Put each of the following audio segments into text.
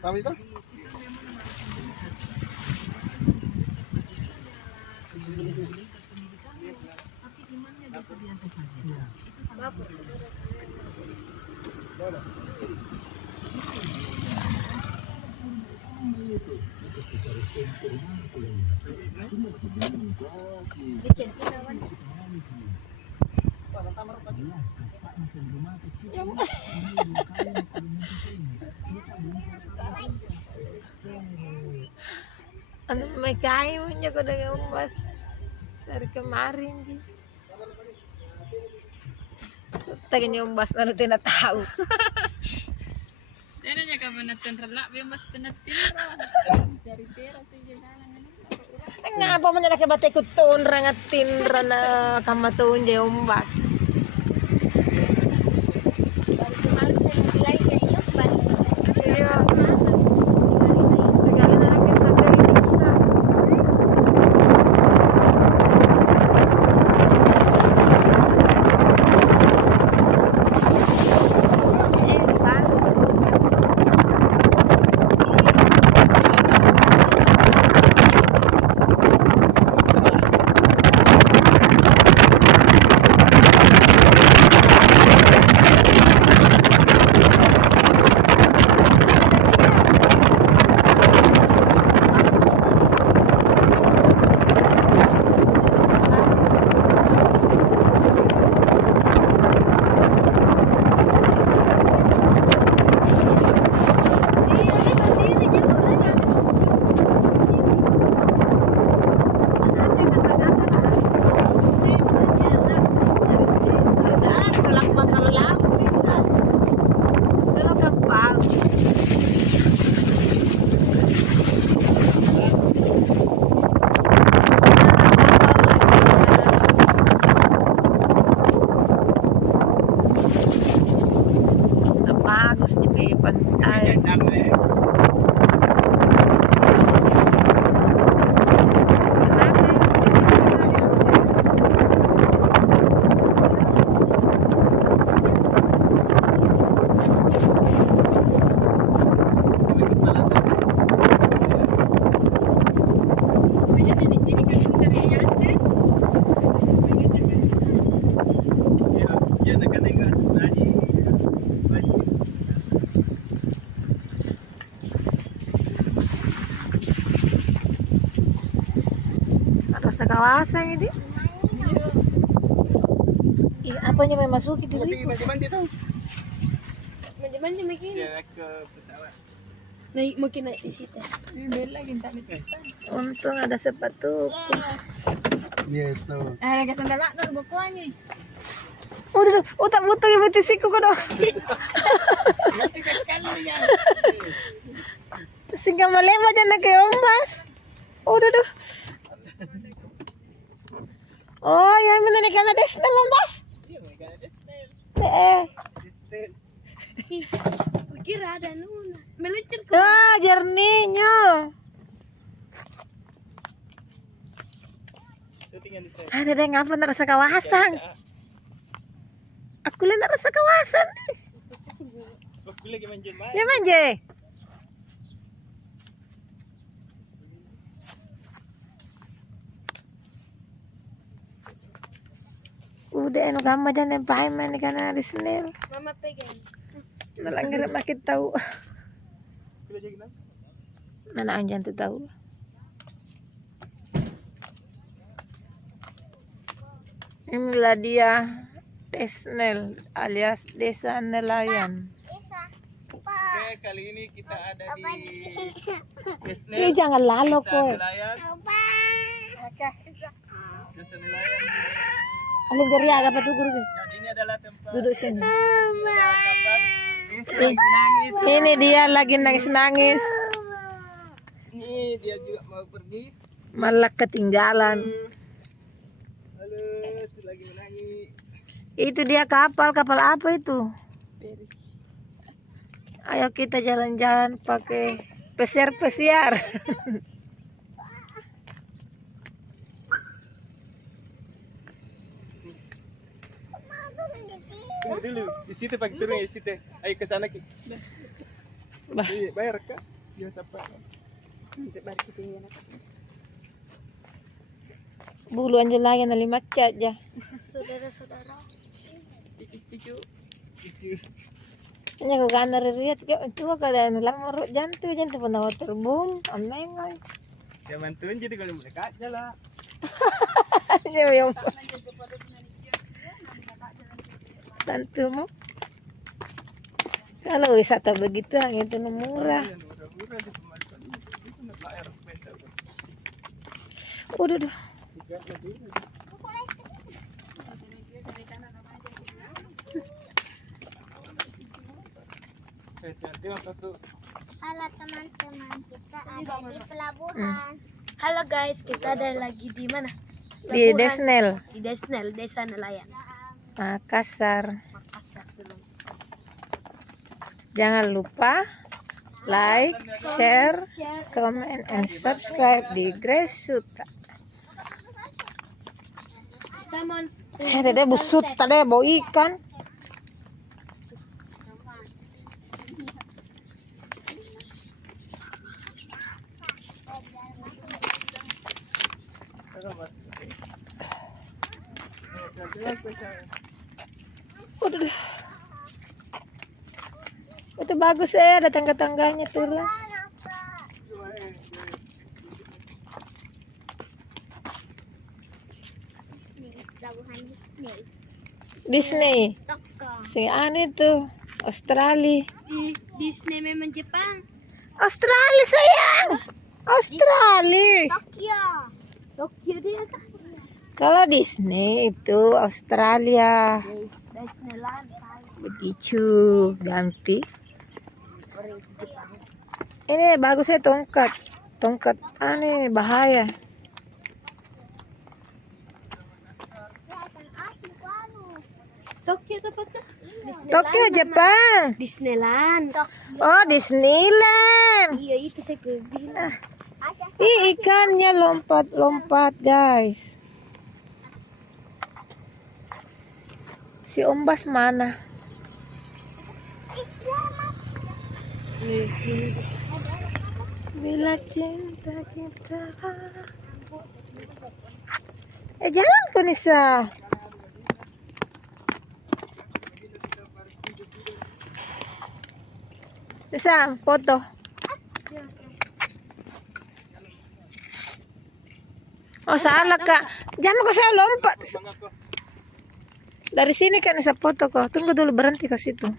Tahu itu? Ano may kain mo niya ko na umbas dari kemarin sih. Tagi niya umbas na tinatao. Ano niya ka ba natin-relak? Mas tinatin dari pera sige Nga pa man nila kibate ko tuon rangat tinra na kamatuon niya umbas. Bagus di pinggir pantai. Ada kawasan ini. Ih, apanya may masuki di situ? Mandi tahu? Mandi makin. Dia ke pesawat. Naik makin naik di situ. Bela kita Untung ada sepatu. Yes, tahu. Ada kesan galak dong bukuannya. Tak butuh yang betisiku ko do. Nanti kan ya. Singga malema dyan na kayo umbas. Duh. Oh, yan mo na ni Canades na umbas. Kira ada nuna. Meluncur ke Jernihnya. Ada deh ngapa narasa kawasan. Aku lihat narasa kawasan. Aku lagi manjin main. Ya manje. Udah anu gambar jangan pakai main karena di sini. Mama pegang. Nalanggar makin tahu. Aku lagi gimana? Nana anjan tuh tahu. Inilah dia Desnel alias Desa Nelayan. Oke, kali ini kita ada di Desnel. Ih, jangan lalu Desa kok. Nelayan. Desa Nelayan. Alin geria apa tuh guru? Dan ini adalah tempat Duduk sini. kapal. Ini lagi menangis. Ini dia lagi nangis-nangis. Ini dia juga mau pergi. Malah ketinggalan. Halo, lagi menangis. Itu dia kapal apa itu? Ayo kita jalan-jalan pakai pesiar-pesiar. Tunggu dulu, di situ pakai turun di situ. Ayo ke sana. Bah, Bayar kah? Dia siapa? bulu anjir lagi na lima aja. Saudara-saudara. Cucu-cucu. Cucu. Nya ko gana ririat ke itu kada na lang maro jantu pun na water boom. Amengoy. Dia bantuin jadi kalau mereka aja lah. Nya yung tantu mo. Kalau wisata begitu hanya itu murah. Murah-murah di pemasukan itu nak bayar benda. Udah dah. Tiga lebih. Satu. Halo teman-teman, kita ada di pelabuhan. Halo guys, kita ada lagi di mana? Di Desnel, Di Desnel, Desa Nelayan. Makassar. Makassar Sulawesi. Jangan lupa like, share, comment, and subscribe di Grace Suta. Taman. Tadi busut, tadi bau ikan. Udah. Itu bagus ya, ada tangga-tangganya turun. Pelabuhan Disney. Disney. Toko. Si aneh tuh, Australia. Disney memang Jepang. Australia sayang. Australia. Tokyo. Tokyo dia kan. Kalau Disney itu Australia. Disneyland. Begitu ganti. Ini bagusnya tongkat. Tongkat aneh bahaya. Tokyo tepatnya. Tokyo Jepang. Disneyland. Oh Disneyland. Iya itu saya bilang. Ih ikannya lompat-lompat guys. Si Ombas mana? Bila cinta kita. Jangan kau Nisa. Nisa foto. Oh salah kak. Jangan kok saya lompat. Dari sini kan bisa foto kok. Tunggu dulu berhenti ke situ.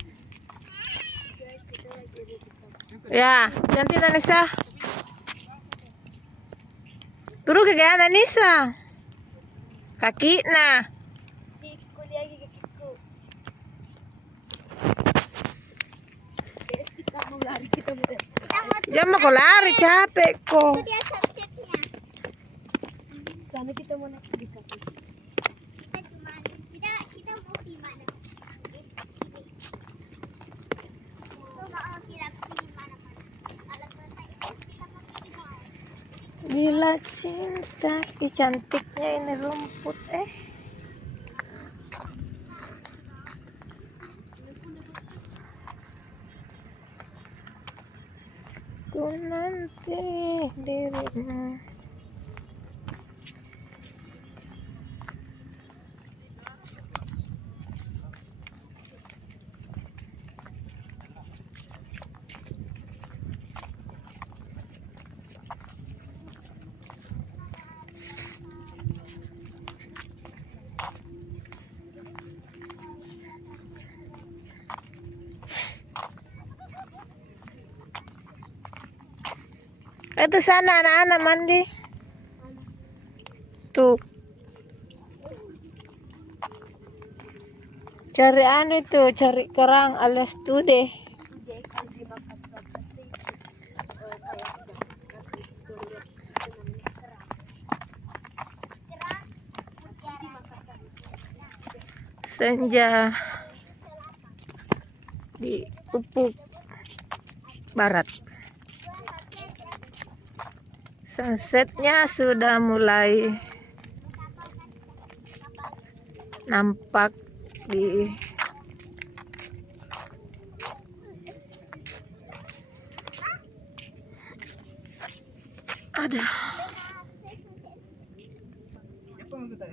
Ya, nanti Nisa. Turun ke gana Nisa. Kaki nah. Kiku lagi kakiku. Kita mau lari kita mau. Jangan kok lari capek kok. Dia sunsetnya. Sana kita mau naik di kaki. Kita mau di mana? Bila cinta, cantiknya ini rumput ku nanti dirimu. Itu sana anak-anak mandi. Tuh. Cari anu itu, cari kerang alias tude. Senja di ufuk barat. Sunsetnya sudah mulai nampak di Ada. Apa mau kita?